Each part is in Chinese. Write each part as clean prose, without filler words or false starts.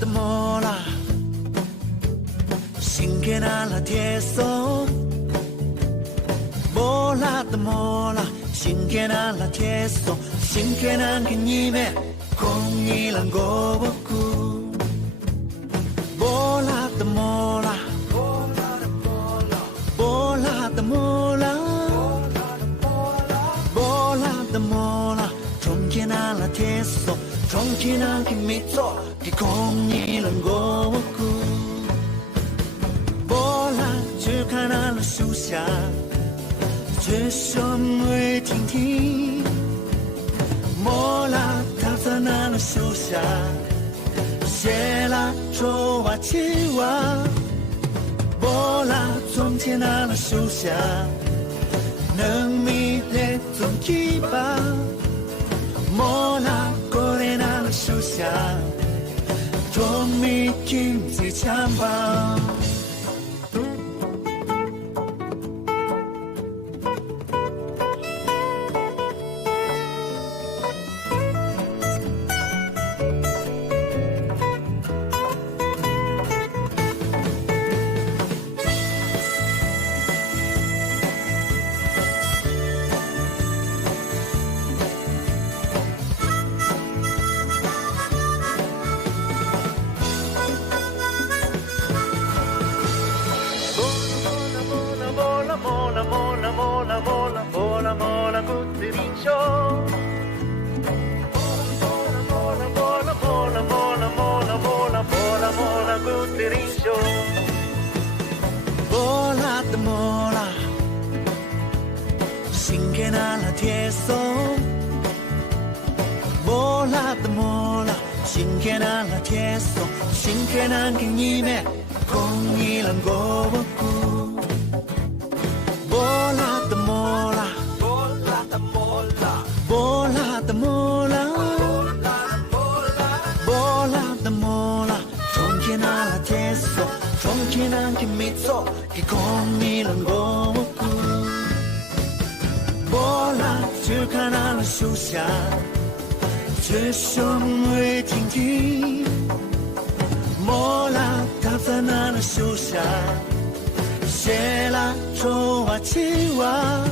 的莫拉，新鲜的铁松。莫拉的莫拉，新鲜的铁松，新鲜的给你们，空一浪过我哭。莫拉的莫拉，莫拉的莫拉，莫拉的莫拉，中间的铁松，中间的给你做，给空一浪过我哭。莫拉只看到了树下。只说会听听，莫拉躺在那树下，写了说话青蛙。莫拉从前那树下，能迷恋总一把。莫拉过来那树下，捉迷经济强暴。莫拉的莫拉，新鲜的铁松。莫拉的莫拉，新鲜的铁松，新鲜的给你们，空一浪过我哭。莫拉的莫拉，莫拉的莫拉，莫拉的莫拉，莫拉的莫拉，中间的铁松。中间的给你做，给空一浪过我哭。莫拉只看到了树下，只说会听听。莫拉躺在那树下，写了说话青蛙。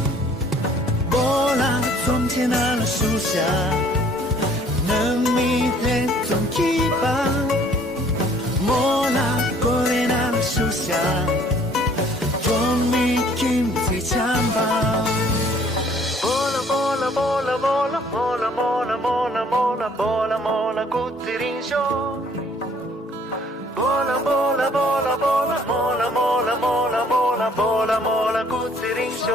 莫拉从前那树下，能迷恋总一把。莫拉过来那树下，捉迷经济强暴。莫拉莫拉莫拉莫拉莫拉莫拉莫拉莫拉莫拉古子林秀。莫拉莫拉莫拉莫拉莫拉莫拉莫拉莫拉莫拉莫拉古子林秀。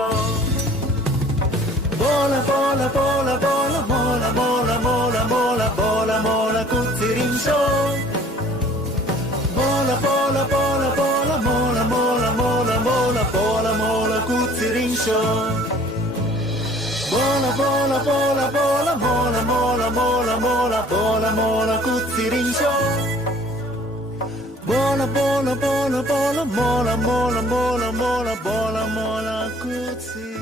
莫拉莫拉莫拉莫拉莫拉莫拉莫拉莫拉莫拉莫拉古子林秀。Mola mola mola mola mola mola mola mola mola mola Guzirin Show. Mola mola mola mola mola mola mola mola mola mola Guzirin Show. Mola mola mola mola mola mola mola mola mola mola Guzirin